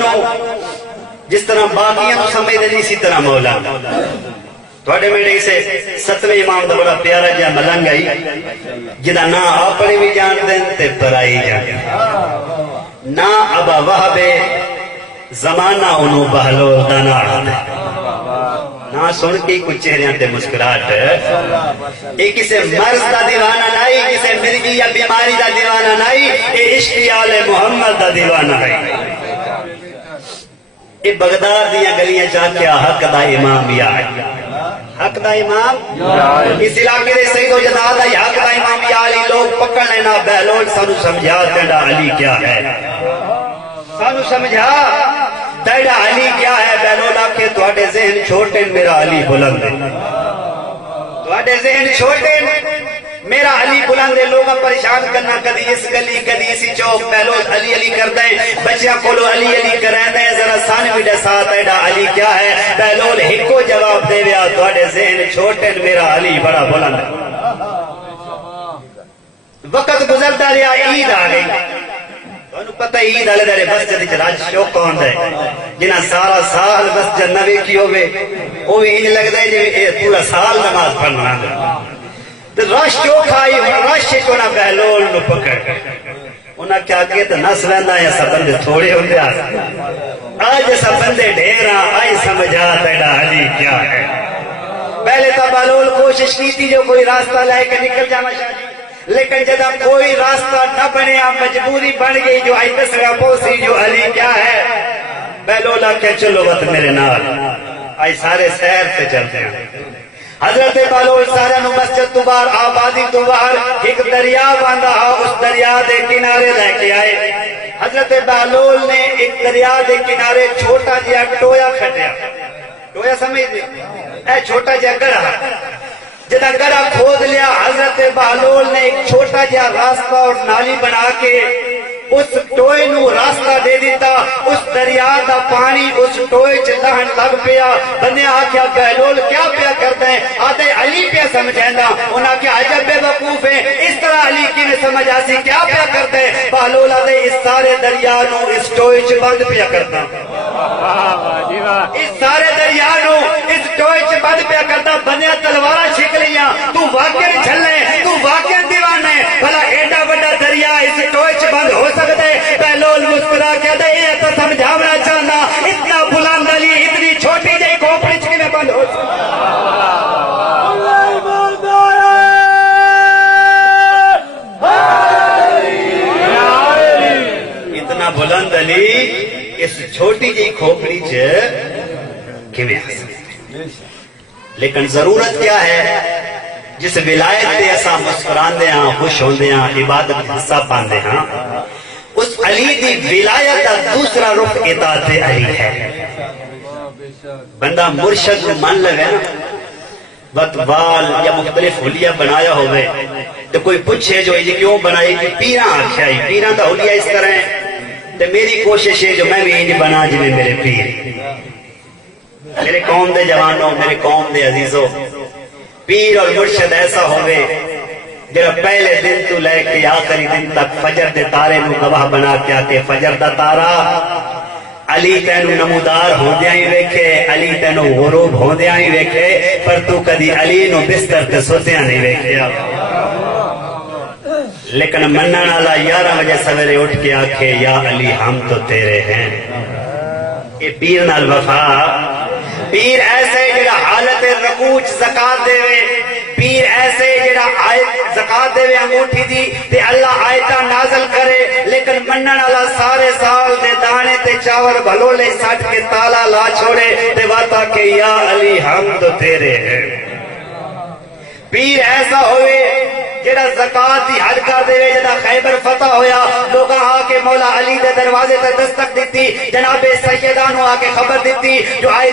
نو جس طرح باقیاں نو سمجھ دے اسی طرح مولا تھوڑے میرے اسے 7ویں امام دا بڑا پیارا جہا ملنگ آئی جدا نہ اپنے بھی جان دیں تے پرائی جان نہ ابا وہب زمانہ انہوں بہلول دانا آتے نہ سن کے کچھ چہریاں تے مسکراہٹ ایک اسے مرض دا دیوانہ نائی کسے مرگی یا بیماری دا دیوانہ نائی اے عشقیال محمد دا دیوانہ ہے اے بغداد دیا گلیاں چاہ کیا حق دا امام یا حق دا امام اس علاقے دے سید و جداد دا حق دا امام یا علی لوگ پکڑ لینا بہلول سانو سمجھا تیڑا علی کیا ہے سانو سمجھا تیڑا علی کیا ہے بہلول آکے تواڈے ذہن چھوٹے میرا علی بلند ہے تواڈے ذہن چھوٹے میرا علی بلند ہے لوگا پریشان کرنا کدی اس گلی کدی اسی چوک بہلول علی علی کرتے ہیں بچیاں کولو علی علی کریں دیں ذرا سانوی دے ساتھ ایڈا علی کیا ہے بہلول ہکو جواب دے ویا تواڈے ذہن چھوٹے میرا علی بڑا بلند ہے وقت گزرتا رہا عید آ گئی انہوں پتہ عید آلے دارے مسجد اجراج شوق کون دے جنہ سارا سال مسجد نوے کی ہوئے وہ انج لگ دے جو پورا سال نماز پڑھنا دے تو رش چوک آئی رش چونا بہلول نو پکڑ انہاں کیا کہتا نس ویندہ یا سا بندے تھوڑے ہو گیا آج سا بندے ڈھیرا آئی سمجھا تیڑا علی کیا ہے پہلے تا بہلول کوشش کی تھی جو کوئی راستہ لائے کہ نکل جانا شاہی لیکن جدا کوئی راستہ نہ بنے آپ مجبوری بن گئی جو آئی تسرہ پوسی جو علی کیا ہے بہلولا کہ چلو وقت میرے نال آئی سارے سیر سے چلتے ہیں حضرت بہلول سارے نو مسجد تو باہر آبادی تو باہر ایک دریا باندھا اس دریا دے کنارے لے کے آئے حضرت بہلول نے ایک دریا دے کنارے چھوٹا جیا ٹویا کھٹیا ٹویا سمجھ دے اے چھوٹا جیا گڑا جدا گڑا کھود لیا حضرت بہلول نے ایک چھوٹا جا راستہ اور نالی بنا کے اس ٹوئے نو راستہ دے دیتا اس دریا دا پانی اس ٹوئے چلہن لگ پیا بندے آکھیا بہلول کیا پیا کرتے ہیں آتے علی پیا سمجھینا انہاں کیا عجب بے وقوف ہے اس طرح علی کی نے سمجھا سی کیا پیا کرتے ہیں بہلول آتے اس سارے دریا نو اس ٹوئے چ بند پیا کرتا اس سارے دریا نو اس ٹوئے چ بند پیا کرتا بندے تلوارا چھک لیاں تو واقعی چھلے تو واقعی دیوانے بھلا ایڈا بڑا دریا اس ٹوئے چ بند ہو سکتے بہلول مسکرا کیا دے یہ تو سمجھاونا چاہنا اتنا بلند علی اتنی چھوٹی جائی کھوپڑی چکی میں بند ہو سکتے اتنا بلند علی اس چھوٹی جائی کھوپڑی چ کیویں آ سکتے لیکن ضرورت کیا ہے جس ولایت تے اساں مسکراندے ہاں خوش ہوندے ہاں عبادت حصہ پاندے ہاں اس علی دی ولایت کا دوسرا رخ اطاعت علی ہے بندہ مرشد کو مان لگے نا بطوال یا مختلف حلیہ بنایا ہوئے تو کوئی پوچھے جو یہ کیوں بنائی کہ پیران آکھائی پیران دا حلیہ اس طرح ہے تو میری کوشش ہے جو میں بھی انج بنا جو میں میرے پیر میرے قوم دے جوانوں میرے قوم دے عزیزوں پیر اور مرشد ایسا ہوئے جب پہلے دن تو لے کے آخری دن تک فجر دے تارے نو گواہ بنا کیا کہ فجر دا تارا علی تینو نمودار ہوندیاں ہی ویکھے علی تینو غروب ہوندیاں ہی ویکھے پر تو کدی علی نو بستر تے سوتیاں نہیں ویکھے لیکن منن والا 11 بجے سویرے اٹھ کے آکھے یا علی ہم تو تیرے ہیں یہ پیر نال وفا پیر ایسے جڑا حالت رکوع زکات دے پیر ایسے جڑا آیت زکات دے انگوٹھی دی تے اللہ آیتہ نازل کرے لیکن منن والا سارے سال دے دانے تے چاور بھلولے سٹ کے تالا لا چھوڑے تے واتا کہ یا علی ہم تو تیرے ہیں پیر ایسا ہوئے جڑا زکات دی حد کر دے جدا خیبر فتح ہویا لوگ آ کے مولا علی دے دروازے تے دستک دیتی جناب سیدانو آ کے خبر دیتی جو آئے